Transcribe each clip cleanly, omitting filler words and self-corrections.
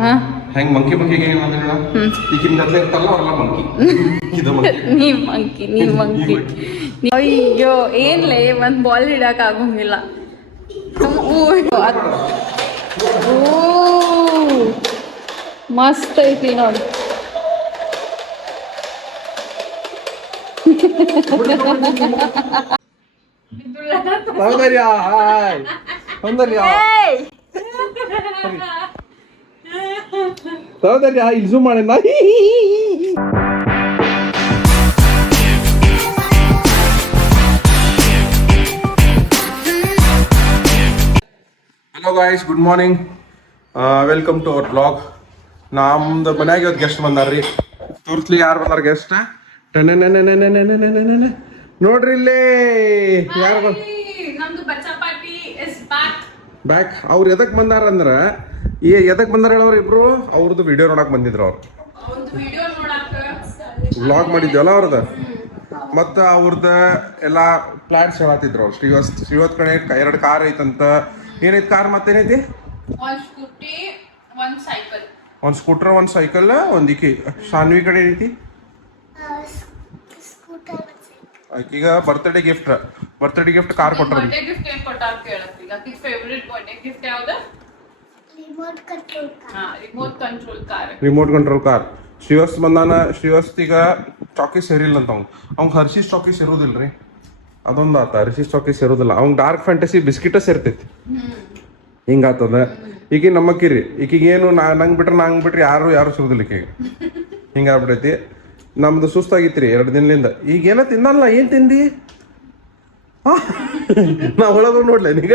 ಹಾ ಹೆಂಗ್ ಮಂಕಿ ಹೆಂಗ್ ಬಂದಿಲ್ಲ ಈಗಿನ ಗದ್ಲೆ ಇರ್ತಲ್ಲ ಅವ್ರೆಲ್ಲ ಮಂಕಿ ಇದು ಮಂಕಿ ನೀವ್ ಮಂಕಿ ಅಯ್ಯೋ ಏನ್ಲೇ ಒಂದ್ ಬಾಲ್ ಹಿಡಕ್ ಆಗಂಗಿಲ್ಲ ಓ ಮಸ್ತ್ ಐತಿ ನೋಡಿ ಸೌಂದರ್ಯ ಸೌಂದರ್ಯ ಸೌಂದರ್ಯ ಇಲ್ಲಿ ಝೂಮ್ ಮಾಡೋಣ hello guys good morning welcome to our blog ನಮ್ದು ಮನ್ಯಾಗ ಇವತ್ತು ಗೆಸ್ಟ್ ಬಂದಾರ್ರಿ ತೋರಿಸ್ಲಿ ಯಾರು ಬಂದಾರ ಗೆಸ್ಟ್ ನೋಡ್ರಿ ಇಲ್ಲೇ ಯಾರು ಬ್ಯಾಕ್ ಅವ್ರು ಎದಕ್ ಬಂದಾರ ಅಂದ್ರ ಎದಕ್ ಬಂದಾರ ಹೇಳವ್ರ ಇಬ್ರು ಅವ್ರದ್ದು ವಿಡಿಯೋ ನೋಡಕ್ ಬಂದಿದ್ರು ಅವ್ರು ವ್ಲಾಗ್ ಮಾಡಿದ್ವಲ್ಲ ಅವ್ರದ್ದು ಮತ್ತ ಅವ್ರದ ಎಲ್ಲಾ ಪ್ಲಾನ್ಸ್ ಹೇಳತ್ತಿದ್ರು ಅವ್ರು ಶ್ರೀವತ್ ಕಡೆ 2 ಕಾರ್ ಐತಂತ ಏನೈತಿ ಕಾರ್ ಮತ್ತೇನೈತಿ ಒಂದ್ ಸ್ಕೂಟರ್ ಒಂದ್ ಸೈಕಲ್ ಒಂದ್ ಈಕಿ ಶಾನ್ವಿ ಕಡೆ ಏನೈತಿ ಈಗ ಬರ್ತ್ಡೇ ಗಿಫ್ಟ್ ಕಾರ್ ಕೊಟ್ರ ರಿಮೋಟ್ ಕಂಟ್ರೋಲ್ ಕಾರ್ ಶ್ರೀವಸ್ ಬಂದಾನ ಶ್ರೀವಸ್ ಈಗ ಚಾಕೀಸ್ ಸೇರಿಲ್ಲ ಅಂತ ಅವ್ನ್ ಹರ್ಷಿಸ್ ಚಾಕೀಸ್ ಸೇರೋದಿಲ್ರಿ ಅದೊಂದು ಆತ ಹರ್ಷಿಸ್ ಚಾಕೀಸ್ ಸೇರೋದಿಲ್ಲ ಅವ್ನ್ ಡಾರ್ಕ್ ಫ್ಯಾಂಟಸಿ ಬಿಸ್ಕಿಟ ಸೇರ್ತೈತಿ ಹಿಂಗಾತದ ಈಗ ನಮ್ಮಕ್ಕಿರಿ ಈಕಿಗೆ ಏನು ನಂಗೆ ಬಿಟ್ರೆ ಯಾರು ಸಿಗುದಿಲ್ಲ ಈಕಿಗೆ ಹಿಂಗಾಗ್ಬಿಟ್ಟೈತಿ ನಮ್ದು ಸುಸ್ತಾಗಿತ್ರಿ 2 ದಿನದಿಂದ ಈಗ ಏನೋ ತಿನ್ನಲ್ಲ ಏನ್ ತಿಂದಿ ನಾ ಒಳಗ ನೋಡ್ಲೆ ನೀಗ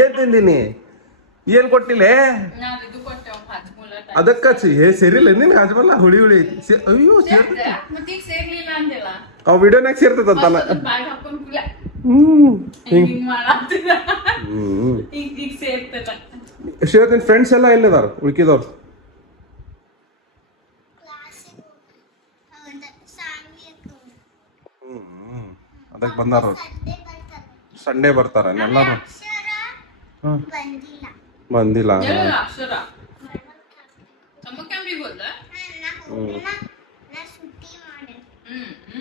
ಏನ್ ತಿಂದಿನಿ ಏನ್ ಕೊಟ್ಟಿಲ್ಲ ಅದಕ್ಕ ಸೇರಿಲ್ಲ ನಿನ್ ಹಾಜ್ಮಲ್ಲ ಹುಳಿ ಐತಿ ಅಯ್ಯೋ ಅವ್ ವಿಡಿಯೋನಾಗ ಸೇರ್ತದಂತಾನ ನಿನ್ ಫ್ರೆಂಡ್ಸ್ ಎಲ್ಲ ಎಲ್ಲಿದಾರ ಉಳ್ಕಿದವ್ರು ಅದಕ್ಕೆ ಬಂದಾರ ಸಂಡೇ ಬರ್ತಾರ ಎಲ್ಲಾರು ಬಂದಿಲ್ಲ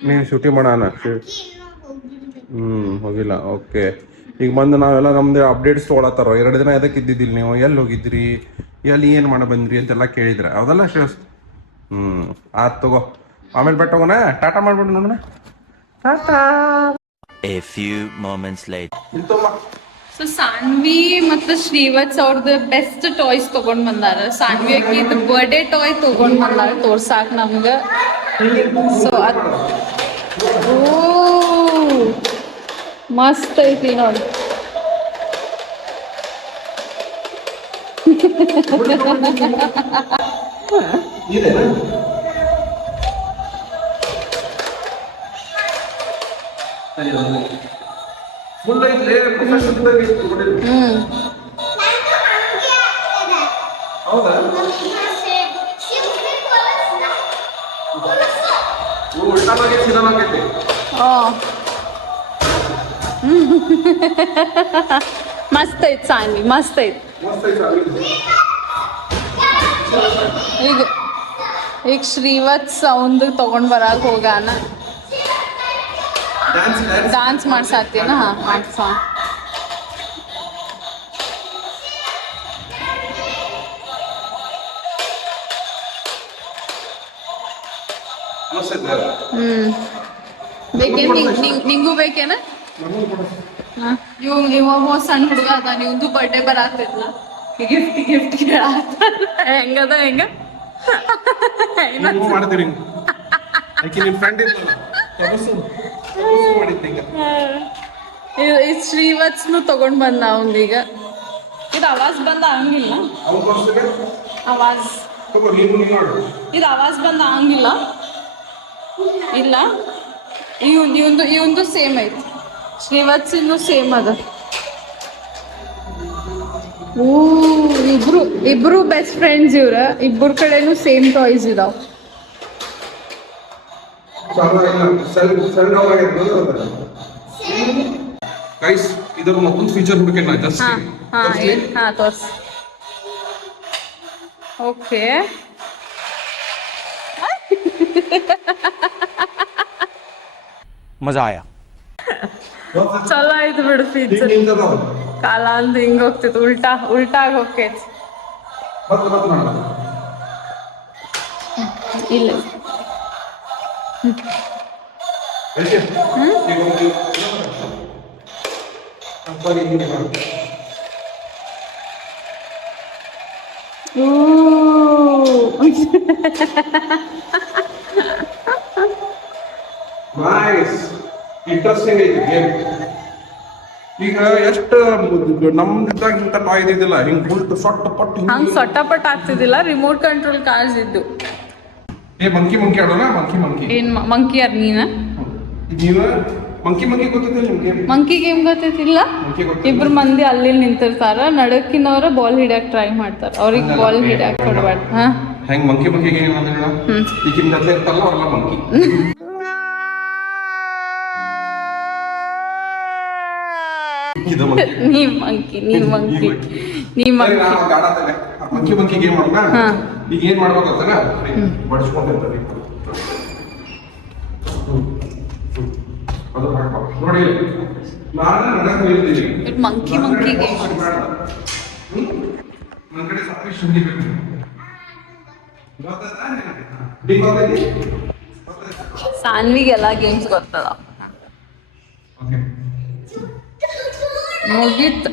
ನೀನ್ ಶೂಟಿ ಮಾಡೋಣ ಹೋಗಿಲ್ಲ ಓಕೆ ಈಗ ಬಂದು ನಾವೆಲ್ಲ ನಮ್ದು ಅಪ್ಡೇಟ್ಸ್ ತೊಗೊಳತ್ತಾರ 2 ದಿನ ಎದಕ್ಕೆ ಇದ್ದಿದ್ದಿಲ್ಲ ನೀವು ಎಲ್ಲಿ ಹೋಗಿದ್ರಿ ಎಲ್ಲಿ ಏನ್ ಮಾಡ ಬಂದ್ರಿ ಅಂತೆಲ್ಲ ಕೇಳಿದ್ರ ಹೌದಲ್ಲ ಶ್ರೇಯಸ್ ಆತ್ ತಗೋ ಆಮೇಲೆ ಬೆಟ್ಟ ಹೋಗೋಣ ಟಾಟಾ ಮಾಡ್ಬಿಟ್ಟು ನೋಡೋಣ ಟಾಟಾ. A few moments later. So Saanvi ಮತ್ತು ಶ್ರೀವತ್ಸ್ ಅವ್ರದ್ದು ಬೆಸ್ಟ್ ಟಾಯ್ಸ್ ತಗೊಂಡ್ ಬಂದಾರ ಸಾನ್ವಿ ಅಕ್ಕಿದ್ ಬರ್ಡೇ ಟಾಯ್ ತಗೊಂಡ್ ಬಂದಾರ ತೋರ್ಸಾಕ್ ನಮ್ಗ ಸೊ ಓ ಮಸ್ತ್ ಐತಿ ನೋಡಿ ಮಸ್ತ್ ಐತ್ ಸಾನ್ವಿ ಮಸ್ತ್ ಐತ್ ಈಗ ಶ್ರೀವತ್ಸ್ ಅವಂದು ತಗೊಂಡ್ ಬರಾಕ್ ಹೋಗಾನ ಡಾನ್ಸ್ ಮಾಡ್ಸಾತೀನ ಮಾಡ್ಸ ಬೇಕೇನ್ ನಿಂಗೂ ಬೇಕೇನ ಇವ ಸಣ್ಣ ಹುಡುಗ ಅದ ನಿಮ್ದು ಬರ್ಡೇ ಬರಾತಿದ್ಲ ಗಿಫ್ಟ್ ಹೆಂಗದ ಹೆಂಗ ಶ್ರೀವತ್ಸ್ನು ತಗೊಂಡ್ ಬಂದ ಅವಂದೀಗ ಇದು ಆವಾಜ್ ಬಂದ ಹಂಗಿಲ್ಲ ಇದು ಆವಾಜ್ ಬಂದ ಹಂಗಿಲ್ಲ ಇಲ್ಲ ಇವಂದು ಸೇಮ್ ಐತಿ ಶ್ರೀವತ್ಸಿಂದು ಸೇಮ್ ಅದ ಓ ಇಬ್ರು ಬೆಸ್ಟ್ ಫ್ರೆಂಡ್ಸ್ ಇವ್ರ ಇಬ್ಬರ ಕಡೆನೂ ಸೇಮ್ ಟಾಯ್ಸ್ ಇದಾವ ಗೈಸ್ ಇದರ ಮತ್ತೊಂದು ಫೀಚರ್ ಹುಡುಕಿ ನಾ ಜಸ್ಟ್ ಹಾ ತೋರ್ಸ್ ಓಕೆ मजा आया. ಚಲೋ ಆಯ್ತು ಬಿಡು ಫೀಚರ್. ಕಾಲ ಅಂತ ಹಿಂಗ್ ಹೋಗ್ತಿತ್ತು, ಉಲ್ಟಾ ಹೋಗ್ತೈತಿ. ಇಲ್ಲ ಇಂಟ್ರೆಸ್ಟಿಂಗ್ ಐತಿ ಗೇಮ್. ಈಗ ಎಷ್ಟು ನಮ್ದಿದ್ದಾಗ ಇಂಥ ಟಾಯ್ ಇದ್ದಿದ್ದಿಲ್ಲ, ಹಿಂಗ್ ಫುಲ್ ಸೊಟ್ಟ ಪಟ್ಟು ಹಂಗ್ ಸೊಟ್ಟಪಟ್ಟ ಆಗ್ತಿದ್ದಿಲ್ಲ. ರಿಮೋಟ್ ಕಂಟ್ರೋಲ್ ಕಾರ್ಸ್ ಇದ್ದು. ಮಂಕಿ ಆಡೋಣ. ಮಂಕಿ ಏನ್ ಮಂಕಿ ಯಾರ್ ನೀನ? ನೀನು ಮಂಕಿ ಗೊತ್ತಿದ್ದಿಲ್ಲ ನಿಮ್ಗೆ? ಮಂಕಿ ಗೇಮ್ ಗೊತ್ತಿಲ್ಲ. ಇಬ್ರು ಮಂದಿ ಅಲ್ಲಿ ನಿಂತಿರ್ತಾರ, ನಡಕಿನವ್ರ ಬಾಲ್ ಹಿಡಿಯಕ್ ಟ್ರೈ ಮಾಡ್ತಾರ. ಅವ್ರಿಗೆ ಬಾಲ್ ಹಿಡಿಯಕ್ ಕೊಡ್ಬಾರ್ದು. ಹಾ ಹೆಂಗ್ ಮಂಕಿ ಗೇಮ್ ಅಂದ್ರೆ ಈಗಿನ ಗದ್ಲೆ ಇರ್ತಲ್ಲ ಅವರೆಲ್ಲ ಮಂಕಿ. ನೀವ್ ಮಂಕಿ ಮಂಕಿ ಗೇಮ್ ಮಾಡೋಣ. ಈಗ ಏನ್ ಮಾಡ್ಬೇಕಂತಾನ ಬಡಿಸ್ಕೊಂಡಿರ್ತಾರೆ ಅದು ನೋಡಿ. ನಾನು ನಡಕ್ ಹೇಳ್ತೀನಿ ಮಂಕಿ ಗೇಮ್. ನನ್ನ ಕಡೆ ಸಫಿಷಿಯಂಟ್ ಬೇಕು. ಸಾನ್ವಿಗೆಲ್ಲ ಗೇಮ್ಸ್ ಗೊತ್ತದ. ಮುಗೀತ್.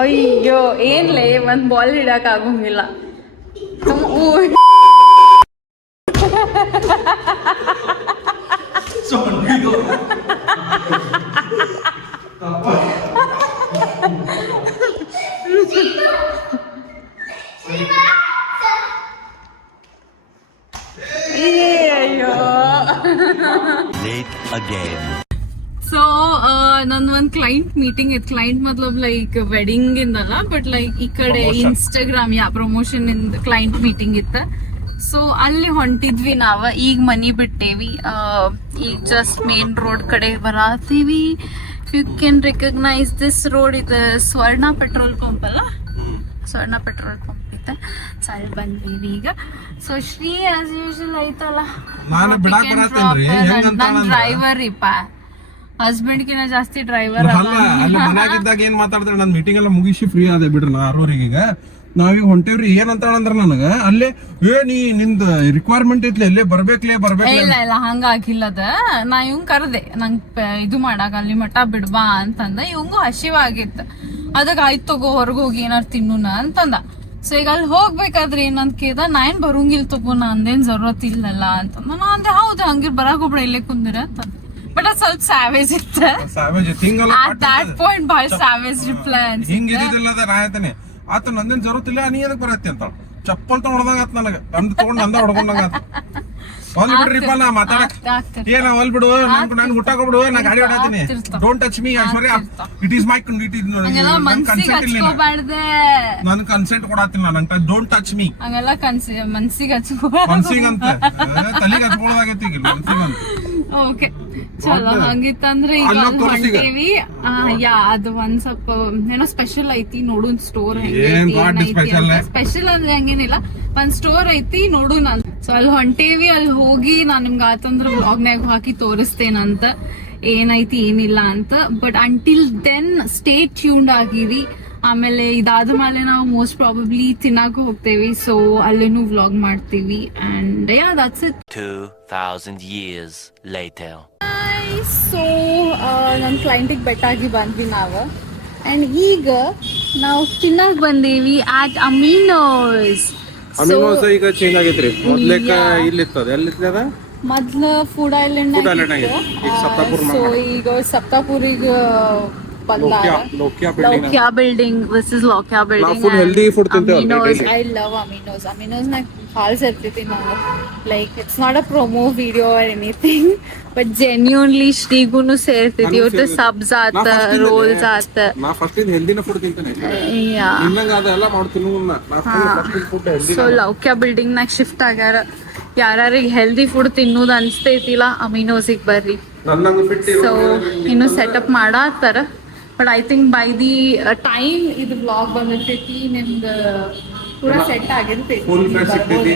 ಅಯ್ಯೋ ಏನ್ಲೇ, ಒಂದ್ ಬಾಲ್ ಹಿಡಕ್ ಆಗಂಗಿಲ್ಲ. ಅಯ್ಯೋ Late again. ಸೊ ನಂದೊಂದು ಕ್ಲೈಂಟ್ ಮೀಟಿಂಗ್ ಇತ್ತು. ಕ್ಲೈಂಟ್ ಮತ್ಲಬ್ ಲೈಕ್ ವೆಡ್ಡಿಂಗ್ ಇಂದಲ್ಲ, ಬಟ್ ಲೈಕ್ ಈ ಕಡೆ ಇನ್ಸ್ಟಾಗ್ರಾಮ್ ಪ್ರಮೋಷನ್ ಇಂದ ಕ್ಲೈಂಟ್ ಮೀಟಿಂಗ್ ಇತ್ತು. ಸೊ ಅಲ್ಲಿ ಹೊಂಟಿದ್ವಿ ನಾವ. ಈಗ ಮನಿ ಬಿಟ್ಟೇವಿ. ಈಗ ಜಸ್ಟ್ ಮೇನ್ ರೋಡ್ ಕಡೆ ಬರತೀವಿ. You can recognise this road. ಇದು ಸ್ವರ್ಣ ಪೆಟ್ರೋಲ್ ಪಂಪ್ ಅಲ್ಲ, ಸ್ವರ್ಣ ಪೆಟ್ರೋಲ್ ಪಂಪ್ ಐತೆ. ಸೊ ಅಲ್ಲಿ ಬಂದ್ವಿ ಈಗ. ಸೊ ಶ್ರೀ ಆಸ್ ಯೂಶುವಲ್ ಐತಲ್ಲ, ನನ್ ಡ್ರೈವರ್ ಇಪ್ಪ. ಹಸ್ಬೆಂಡ್ ಕಿನ್ನ ಜಾಸ್ತಿ ಡ್ರೈವರ್ ಅಲ್ಲ. ಅಲ್ಲಿ ಮನ್ಯಾಗಿದ್ದಾಗ ಏನ್ ಮಾತಾಡ್ತಾಳೆ, ನನ್ ಮೀಟಿಂಗ್ ಎಲ್ಲ ಮುಗಿಸಿ ಫ್ರೀ ಆದೆ ಬಿಡ್ರಿ. ನಾ 6:30 ಈಗ ನಾವೀಗ ಹೊಂಟೇವ್ರಿ. ಏನಂತಾಳಂದ್ರ ನನಗ ಅಲ್ಲೇ ನಿಂದ ರಿಕ್ವೈರ್ಮೆಂಟ್ ಐತ್ಲೆ, ಅಲ್ಲೇ ಬರ್ಬೇಕ್ಲೇ. ಇಲ್ಲ ಹಂಗಾಗಿಲ್ಲದ. ನಾ ಇವಂಗ್ ಕರ್ದೆ, ನಂಗ್ ಇದು ಮಾಡಾಕ ಅಲ್ಲಿ ಮಠ ಬಿಡ್ಬಾ ಅಂತಂದ. ಇವಂಗು ಹಸಿವಾಗಿತ್ತು. ಅದಕ್ಕೆ ಆಯ್ತು ತಗೋ ಹೊರಗೆ ಹೋಗಿ ಏನಾರು ತಿನ್ನುನ ಅಂತಂದ. ಸೊ ಈಗ ಅಲ್ಲಿ ಹೋಗ್ಬೇಕಾದ್ರೆ ಏನಂತ ಕೇಳ್ದ, ನಾ ಏನ್ ಬರೋಂಗಿಲ್ ತಗೋ, ನಂದೇನ್ ಜರೂರತ್ ಇಲ್ಲಲ್ಲ ಅಂತಂದ. ನಾ ಅಂದೆ ಹೌದು, ಹಂಗಿರ್ ಬರಾಕ್ ಒಬ್ರ ಇಲ್ಲೇ ಕುಂದಿರ ಅಂತಂದ. ಬಟ್ ಅದ್ ಸ್ವಲ್ಪ ಸ್ಯಾವೇಜ್ ಇತ್ತು. ಅಟ್ ದಟ್ ಪಾಯಿಂಟ್ ಭಾಳ ಸ್ಯಾವೇಜ್ ರಿಪ್ಲೈ ಅನ್ಸುತ್ತೆ. ಆತ ನಂದೇನ್ ಜರುತ್ತಿಲ್ಲ, ನೀ ಎದಕ್ ಬರತ್ತೆ ಅಂತ ಚಪ್ಪಲ್ ಹೊಡೆದಂಗ ಆತ್ ನನಗ. ಅಂದ್ ತಗೊಂಡ್ ನಂದ ಹೊಡ್ಕೊಂಡಂಗ ಆತ. ಹೊಲ್ ಬಿಡ್ರಿಪ್ಪ, ನಾ ಮಾತಾಡಕ್ ಏನ ಹೊಲ್ ಬಿಡು. ನನ್ ಊಟ ಕೊಬಿಡು, ನಾ ಗಾಡಿ ಹೊಡತೀನಿ. Don't touch me Aishwarya. It is my ನನ್ ಕನ್ಸೆಂಟ್ ಕೊಡತ್ತಿಲ್ಲ. ನಂಗೆ ಡೋಂಟ್ ಟಚ್ ಮೀ ಹಂಗೆಲ್ಲ ಮನ್ಸಿಗೆ ಮನ್ಸಿಗೆ ಅಂತ ತಲೆಗೆ ಹಚ್ಕೊಳ್ಳೋದಾಗೈತಿ ಈಗ ಮನ್ಸಿಗಂತ. ಓಕೆ ಚಲೋ. ಹಂಗಿತ್ತಂದ್ರೆ ಈಗ ಹೊಂಟೇವಿ. ಯಾ ಅದು ಒಂದ್ ಸ್ವಲ್ಪ ಏನೋ ಸ್ಪೆಷಲ್ ಐತಿ, ನೋಡು ಸ್ಟೋರ್ ಸ್ಪೆಷಲ್ ಅಂದ್ರೆ ಹಂಗೇನಿಲ್ಲ, ಒಂದ್ ಸ್ಟೋರ್ ಐತಿ ನೋಡು. ನಾನು ಸೊ ಅಲ್ಲಿ ಹೊಂಟೇವಿ. ಅಲ್ಲಿ ಹೋಗಿ ನಾನ್ ನಿಮ್ಗೆ ಆತಂದ್ರ ವ್ಲಾಗ್ನಾಗ ಹಾಕಿ ತೋರಿಸ್ತೇನಂತ ಏನೈತಿ ಏನಿಲ್ಲ ಅಂತ. But until then stay tuned ಆಗಿರಿ. ಆಮೇಲೆ ಇದಾದ ಮೇಲೆ ನಾವು ಮೋಸ್ಟ್ ಪ್ರಾಬಬ್ಲಿ ತಿನ್ನಾಕ ಹೋಗ್ತೇವಿ. ಸೊ ಅಲ್ಲೇನು ವ್ಲಾಗ್ ಮಾಡ್ತೀವಿ. And yeah that's it. 2000 years later. So ನಮ್ಮ ಕ್ಲೈಂಟಿಗೆ ಬೆಟ್ಟಾಗಿ ಬಂದ್ವಿ ನಾವು. ಅಂಡ್ ಈಗ ನಾವು ತಿನ್ನಕ್ ಬಂದೇವಿ ಆಟ್ ಅಮೀನೋಸ್. ಈಗ ಚೇಂಜ್ ಆಗೈತ್ರಿ. ಮೊದ್ಲೇಕ ಇಲ್ಲಿತ್ತದ ಎಲ್ಲಿತ್ತದ ಮೊದ್ಲು ಫುಡ್ ಐಲ್ಯಾಂಡ್. ಸೊ ಈಗ ಸಪ್ತಾಪುರಿಗೆ Lokya building. This is Lokya building. Aminos, I love Aminos. Aminos ನಾಗ ಭಾಳ ಸೇರ್ತಿದ್ವಿ ನಾವು. Like it's not a promo video or anything, but genuinely ಶ್ರೀಗುನು ಸೇರ್ತಿದ್ವಿ. ಇವತ್ತು ಸಬ್ಸ್ ಆತ, ರೋಲ್ಸ್ ಆತ. ಸೊ ಲೌಕ್ಯಾ ಬಿಲ್ಡಿಂಗ್ ನಾಗ ಶಿಫ್ಟ್ ಆಗ್ಯಾರ. ಯಾರಿಗೆ ಹೆಲ್ದಿ ಫುಡ್ ತಿನ್ನೋದು ಅನ್ಸ್ತೈತಿಲ್ಲ, ಅಮೀನೋಸಿಗೆ ಬರ್ರಿ. ಸೊ ಇನ್ನು ಸೆಟಪ್ ಮಾಡಾತಾರ. But I think by the time ಇದು ಬ್ಲಾಗ್ ಬಂದಿರ್ತೈತಿ ನಿಮ್ದು ಪೂರಾ ಸೆಟ್ ಆಗಿರ್ತೈತಿ ಫುಲ್ ಫ್ರೆಶ್ ಸಿಗ್ತೈತಿ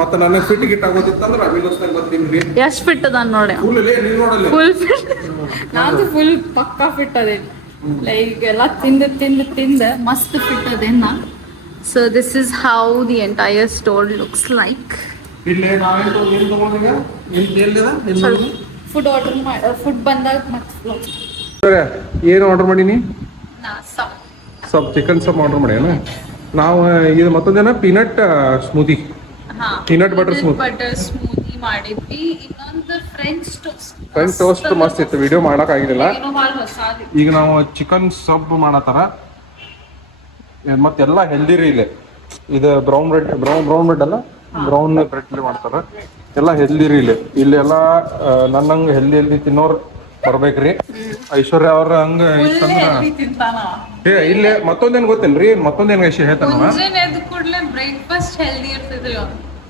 ಮತ್ತೆ ನನಗೆ ಫಿಟ್ ಗಿಟ್ ಆಗೋದಿತ್ತಂದ್ರೆ ಅಭಿನೋಸ್ನಾಗ ಬರ್ತೀನಿ ಎಷ್ಟು ಫಿಟ್ ಅದ ನೋಡಿ ಫುಲ್ ನೀನು ನೋಡಲ್ಲ ಫುಲ್ ಫಿಟ್ ನಾನು ಫುಲ್ ಪಕ್ಕಾ ಫಿಟ್ ಅದೇನಿ ಲೈಕ್ ಎಲ್ಲ ತಿಂದು ಮಸ್ತ್ ಫಿಟ್ ಅದೇನ so this is how the entire store looks like ಇಲ್ಲಿ ನಾವೇನು ಏನು ತಗೊಂಡೀಗ ಎಲ್ಲಿದೆ ಫುಡ್ ಆರ್ಡರ್ ಫುಡ್ ಬಂದಾಗ ಮತ್ತೆ ಏನು ಆರ್ಡರ್ ಮಾಡೀನಿ ಸಬ್ ಚಿಕನ್ ಸಬ್ ಆರ್ಡರ್ ಮಾಡ್ಯಾನ ನಾವು ಇದು ಮತ್ತೊಂದೇನ peanut smoothie peanut butter smoothie ಮಾಡಿದ್ವಿ ಇನ್ನೊಂದು ಫ್ರೆಂಚ್ ಟೋಸ್ಟ್ ಮಸ್ತ್ ಇತ್ತು ವಿಡಿಯೋ ಮಾಡಕ್ ಆಗಿಲ್ಲ ಏನೋ ಭಾಳ ಹೊಸಾದಿ ಈಗ ನಾವು ಚಿಕನ್ ಸಬ್ ಮಾಡತ್ತಾರ ಮತ್ತೆಲ್ಲ ಹೆಲ್ದಿ ರೀ ಇಲ್ಲಿ ಇದು ಬ್ರೌನ್ ಬ್ರೆಡ್ ಅಲ್ಲ ಬ್ರೌನ್ ಬ್ರೆಡ್ ಮಾಡ್ತಾರ ಎಲ್ಲ ಹೆಲ್ದಿ ರೀ ಇಲ್ಲಿ ಎಲ್ಲ ನನ್ನಂಗ ಹೆಲ್ದಿ ತಿನ್ನೋರ್ ಬರ್ಬೇಕ್ರಿ ಐಶ್ವರ್ಯ ಅವ್ರ ಹಂಗ ಇತ್ತಂದ್ರ ಏ ಇಲ್ಲೇ ಮತ್ತೊಂದೇನ್ ಗೊತ್ತೇನ್ರಿ ಮತ್ತೊಂದೇನ್ ಐಶ್ವರ್ಯ ಹೇಳ್ತಾನ ಬ್ರೇಕ್ಫಾಸ್ಟ್ ಹೆಲ್ದಿ ಇರ್ತೈತ್ರಿ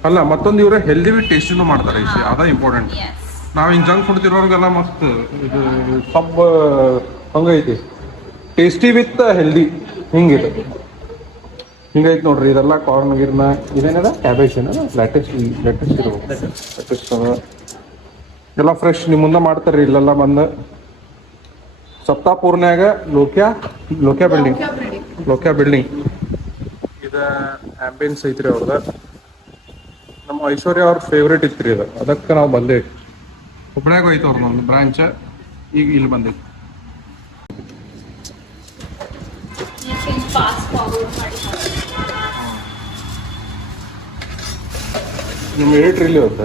ಅಲ್ಲ ಮತ್ತೊಂದು ಇವ್ರ ಹೆಲ್ದಿ ಟೇಸ್ಟಿನೂ ಮಾಡ್ತಾರೆ ಐಶ್ವರ್ಯ ಅದ ಇಂಪಾರ್ಟೆಂಟ್ ನಾವ್ ಹಿಂಗ್ ಜಂಕ್ ಫುಡ್ ತಿರೋರ್ಗೆಲ್ಲ ಮಸ್ತ್ ಇದು ಸಬ್ ಹಂಗೈತಿ ಟೇಸ್ಟಿ ವಿತ್ ಹೆಲ್ದಿ ಹಿಂಗಿದೆ ಹಿಂಗೈತಿ ನೋಡ್ರಿ ಇದೆಲ್ಲ ಕಾರ್ನ್ ಗಿರ್ನ ಇದೇನದ ಕ್ಯಾಬೇಜ್ ಏನದ ಲ್ಯಾಟಿಸ್ ಇರ್ಬೇಕು ಲ್ಯಾಟಿಸ್ ಎಲ್ಲ ಫ್ರೆಶ್ ನಿಮ್ಮ ಮುಂದೆ ಮಾಡ್ತಾರ್ರಿ ಇಲ್ಲೆಲ್ಲ ಬಂದು ಸಪ್ತಾಪುರ್ನ್ಯಾಗ ಲೋಕ್ಯಾ ಬಿಲ್ಡಿಂಗ್ ಇದ ಆಂಬಿಯನ್ಸ್ ಐತ್ರಿ ಅವ್ರದ ನಮ್ಮ ಐಶ್ವರ್ಯ ಅವ್ರ ಫೇವ್ರೇಟ್ ಇತ್ರಿ ಇದು ಅದಕ್ಕೆ ನಾವು ಬಂದೇವಿ ಹುಬ್ಳ್ಯಾಗ ಐತೆ ಅವ್ರ ಒಂದು ಬ್ರಾಂಚ್ ಈಗ ಇಲ್ಲಿ ಬಂದೇವಿ ನಿಮ್ಮ ಎಡಿಟ್ರಿ ಇಲ್ಲಿ ಹೋಗ್ತ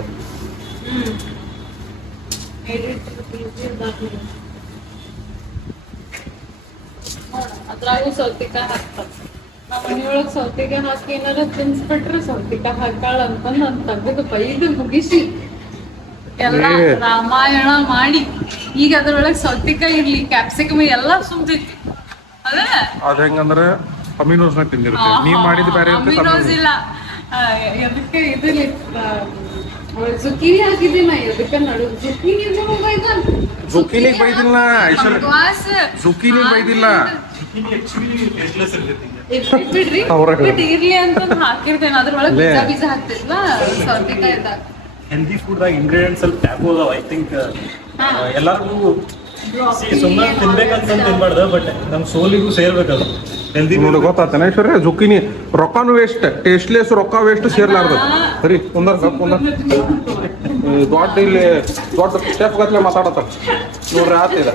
ಅದ್ರಾಗೂ ಸೌತಿಕಾಯಿ ಹಾಕ್ತಾರೆ ನಮ್ಮ ಮನೆಯೊಳಗೆ ಸೌತಿಕಾಯಿ ಹಾಕಿ ಏನಾರ ತಿನ್ಸ್ಬಿಟ್ರೆ ಸೌತಿಕಾಯಿ ಹಾಕಾಳ ಅಂತಂದು ನಾನು ತೆಗೆದು ಬೈದು ಮುಗಿಸಿ ಎಲ್ಲ ರಾಮಾಯಣ ಮಾಡಿ ಈಗ ಅದ್ರೊಳಗೆ ಸೌತಿಕಾಯಿ ಇರ್ಲಿ ಕ್ಯಾಪ್ಸಿಕಮ್ ಎಲ್ಲ ಸುಮ್ತೈತಿ ಅದ ಹೆಂಗಂದ್ರ ಅಮಿನೋಸ್ನಾಗ ತಿಂದಿರುತ್ತೆ ನೀವ್ ಮಾಡಿದ ಬೇರೆ ಅಮಿನೋಸ್ ಇಲ್ಲ ಎದಕ್ಕೆ ಇದ್ರಲ್ಲಿ ಜುಕೀನಿ ಹಾಕಿದ್ದೆ ನಾ ಎದಕ್ಕೆ ನಡು ಜುಕೀನಿಗೆ ಬೈದಿಲ್ಲ ಐಶ್ವರ್ಯ ಜುಕೀನಿಗೆ ಬೈದಿಲ್ಲ ಬಿಡ್ರಿ ಬಟ್ ಇರ್ಲಿ ಅಂತ ಹಾಕಿರ್ತೇನೆ ಅದ್ರೊಳಗೆ ಬೀಜ ಹಾಕ್ತಿದ್ಲ ಸೌತಿಕಾಯಿದಾಗ ಹೆಲ್ದಿ ಫುಡ್ದಾಗ ಇಂಗ್ರೀಡಿಯೆಂಟ್ಸ್ ಸ್ವಲ್ಪ ಟ್ಯಾಬು ಅದಾವ ಐ ಥಿಂಕ್ ಎಲ್ಲರಿಗೂ ಸುಮ್ಮನೆ ತಿನ್ಬೇಕಂತ ತಿನ್ಬಾರ್ದು ಬಟ್ ನಮ್ಮ ಸೋಲಿಗೂ ಸೇರ್ಬೇಕದು ಹೆಲ್ದಿ ನೋಡಿ ಗೊತ್ತಾಗ್ತಾನೆ ಐಶ್ವರ್ಯ ಜುಕೀನಿ ರೊಕ್ಕನು ವೇಸ್ಟ್ ಟೇಸ್ಟ್ಲೆಸ್ ರೊಕ್ಕ ವೇಸ್ಟ್ ಸೇರ್ಲಾರ್ದು ಸರಿ ಕುಂದರ್ ದೊಡ್ಡ ಇಲ್ಲಿ ದೊಡ್ಡ ಶೆಫ್ ಗತ್ಲೆ ಮಾತಾಡತ್ತಾರ ನೋಡ್ರಿ ಆತಿದ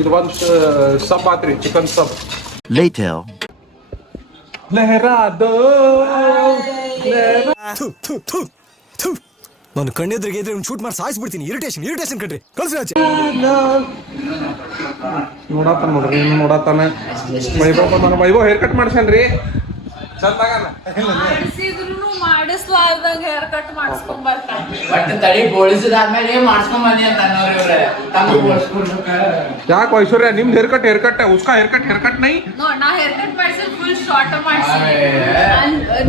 ಇದು ಒಂದು ಸಬ್ ಆತ್ರಿ ಚಿಕನ್ ಸಬ್ Later. ಲೆಹರಾದೋ ನಾನು ಕಣ್ಣೆದ್ರಿಗೆ ಇದ್ರೆ ಶೂಟ್ ಮಾಡಿ ಸಾಯಿಸ್ಬಿಡ್ತೀನಿ ಇರಿಟೇಷನ್ ಕಣ್ರಿ ಕಳ್ಸಿ ನೋಡತ್ತಾನ ನೋಡ್ರಿ ನೋಡತ್ತಾನ ವೈಭವ್ ಬಂದಾನ ವೈಭವ್ ಹೇರ್ ಕಟ್ ಮಾಡ್ಸನ್ರಿ ಮಾಡಿಸಿದ್ರು ಮಾಡಿಸ್ಲಾರ್ದಾಗ ಹೇರ್ ಕಟ್ ಮಾಡಿಸ್ಕೊಂಡ್ ಬರ್ತಾನೆ ಬಟ್ ತಡಿ ಬೋಳಿಸಿದಾದ್ಮೇಲೆ ಮಾಡ್ಸ್ಕೊಂಡ್ ಬನ್ನಿ ಅಂತ ಅನ್ನೋರು ಇವ್ರೆ ತಮ್ಮ ಬೋಳಿಸ್ಕೊಡ್ಬೇಕ ಯಾಕೆ ಐಶ್ವರ್ಯ ನಿಮ್ದು ಹೇರ್ ಕಟ್ ಉಸ್ಕಾ ಹೇರ್ ಕಟ್ ನೈ ನಾ ಹೇರ್ ಕಟ್ ಮಾಡಿಸಿದ್ ಫುಲ್ ಶಾರ್ಟ್ ಮಾಡಿಸಿ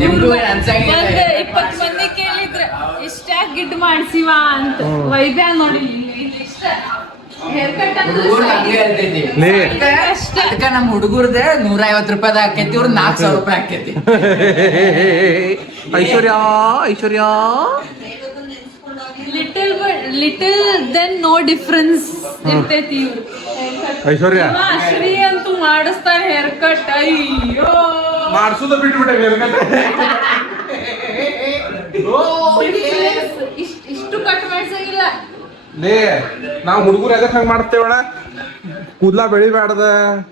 ನಿಮ್ಗೂ ಏನ್ ಅನ್ಸಂಗಿಲ್ಲ 20 ಮಂದಿ ಕೇಳಿದ್ರೆ ಇಷ್ಟ್ಯಾಕ್ ಗಿಡ್ ಮಾಡ್ಸಿವ ಅಂತ ವೈದ್ಯ ನೋಡಿ ಇಷ್ಟ ಹೇರ್ ಕಟ್ ಹುಡುಗರು ಹಂಗೆ ಹೇಳ್ತೈತಿ ಲೇ ಅದಕ್ಕ ನಮ್ ಹುಡುಗರ್ದೆ 150 ರೂಪಾಯಿದ ಆಕೈತಿ ಇವ್ರ 400 ರೂಪಾಯಿ ಆಕೈತಿ ಐಶ್ವರ್ಯ ಲಿಟಲ್ ದೆನ್ ನೋ ಡಿಫ್ರೆನ್ಸ್ ಇರ್ತೈತಿ ಇವ್ರು ಐಶ್ವರ್ಯ ಶ್ರೀ ಅಂತೂ ಮಾಡಿಸ್ತಾರೆ ಹೇರ್ ಕಟ್ ಅಯ್ಯೋ ಮಾಡ್ಸೋದ ಬಿಟ್ಬಿಟ್ಟೆ ಹೇರ್ ಕಟ್ ಇಷ್ಟು ಕಟ್ ಮಾಡ್ಸಂಗಿಲ್ಲ ಲೇ ನಾವು ಹುಡುಗರು ಎದಕ್ ಹಂಗ ಮಾಡ್ತೇವಣ ಕೂದ್ಲಾ ಬೆಳಿಬ್ಯಾಡ್ದ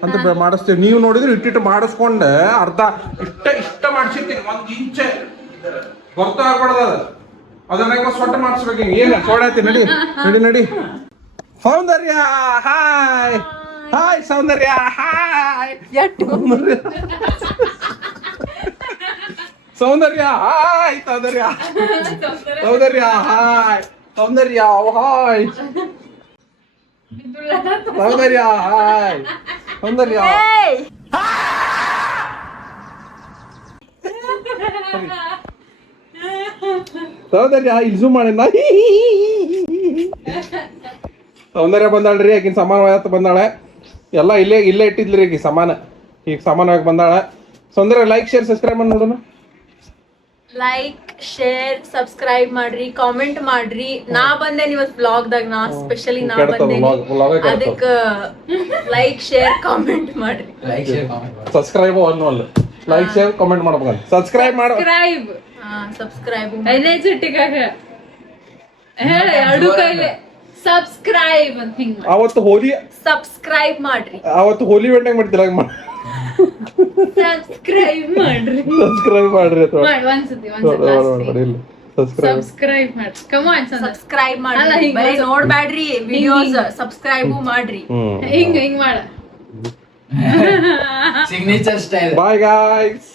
ಅಂತ ಮಾಡಿಸ್ತೇವೆ ನೀವು ನೋಡಿದ್ರೆ ಇಟ್ಟಿಟ್ಟು ಮಾಡಿಸ್ಕೊಂಡ ಅರ್ಧ ಇಷ್ಟ ಮಾಡ್ಸಿರ್ತೀನಿ 1 ಇಂಚ್ ಗೊತ್ತ ಆಗ್ಬಾರ್ದ ಅದನ್ನ ಸೊಟ್ಟ ಮಾಡಿಸ್ಬೇಕು ಏನ ಸೋಡಾತಿ ನಡಿ ಸೌಂದರ್ಯ ಹಾಯ್ ಸೌಂದರ್ಯ ಹಾಯ್ ಸೌಂದರ್ಯ ಹಾಯ್ ಸೌಂದರ್ಯ ಹಾಯ್ ಸೌಂದರ್ಯ ಹಾಯ್ ಸೌಂದರ್ಯ ಹಾಯ್ ಸೌಂದರ್ಯ ಸೌಂದರ್ಯ ಇಲ್ಲಿ ಜೂಮ್ ಮಾಡಿ ಸೌಂದರ್ಯ ಬಂದಾಳ್ರಿ ಆಕಿನ ಸಮಾನ ಬಂದಾಳೆ ಎಲ್ಲ ಇಲ್ಲೇ ಇಟ್ಟಿದ್ರಿ ಈಗ ಸಾಮಾನ್ಯವಾಗಿ ಬಂದಾಳ. ಸೊ ಅಂದ್ರೆ ಲೈಕ್ ಶೇರ್ ಸಬ್ಸ್ಕ್ರೈಬ್ ಮಾಡಿ ನೋಡೋಣ. ಲೈಕ್ ಶೇರ್ ಸಬ್ಸ್ಕ್ರೈಬ್ ಮಾಡ್ರಿ, ಕಾಮೆಂಟ್ ಮಾಡ್ರಿ. ನಾ ಬಂದೆ ಇವತ್ತು ಬ್ಲಾಗ್ದಾಗ, ನಾ ಸ್ಪೆಷಲಿ ನಾ ಬಂದೇನಿ, ಅದಕ್ಕ ಲೈಕ್ ಶೇರ್ ಕಾಮೆಂಟ್ ಮಾಡ್ರಿ. ಲೈಕ್ ಶೇರ್ ಕಾಮೆಂಟ್ ಸಬ್ಸ್ಕ್ರೈಬ್ ಅನ್ನೋಲ್ಲ, ಲೈಕ್ ಶೇರ್ ಕಾಮೆಂಟ್ ಮಾಡ್ಬೇಕಂತ. ಸಬ್ಸ್ಕ್ರೈಬ್ ಮಾಡು. ಸಬ್ಸ್ಕ್ರೈಬ್ ಎನರ್ಜೆಟಿಕ್ ಆಗ ಹೇಳ ಎರಡು ಕೈಲೆ ಸಬ್ಸ್ಕ್ರೈಬ್ ಅಂತ ಹಿಂಗ ಅವತ್ತು ಹೋಲಿ ಸಬ್ಸ್ಕ್ರೈಬ್ ಮಾಡ್ರಿ. ವೆಂಟಂಗ್ ಮಾಡ್ತಿಲ್ಲ ಸಬ್ಸ್ಕ್ರೈಬ್ ಮಾಡ್ರಿ. ಸಬ್ಸ್ಕ್ರೈಬ್ ಮಾಡ್ರಿ ಅಥವಾ ಒಂದ್ಸತಿ ಸಬ್ಸ್ಕ್ರೈಬ್ ಮಾಡ್ರಿ. ಕಮಾನ್ ಸಬ್ಸ್ಕ್ರೈಬ್ ಅಲ್ಲ, ಮಾಡ್ರಿ, ಹಿಂಗ್ ಬರೀ ನೋಡ್ಬ್ಯಾಡ್ರಿ ವಿಡಿಯೋಸ್, ಸಬ್ಸ್ಕ್ರೈಬ್ ಮಾಡ್ರಿ. ಹಿಂಗ ಮಾಡ. Signature style. Bye guys.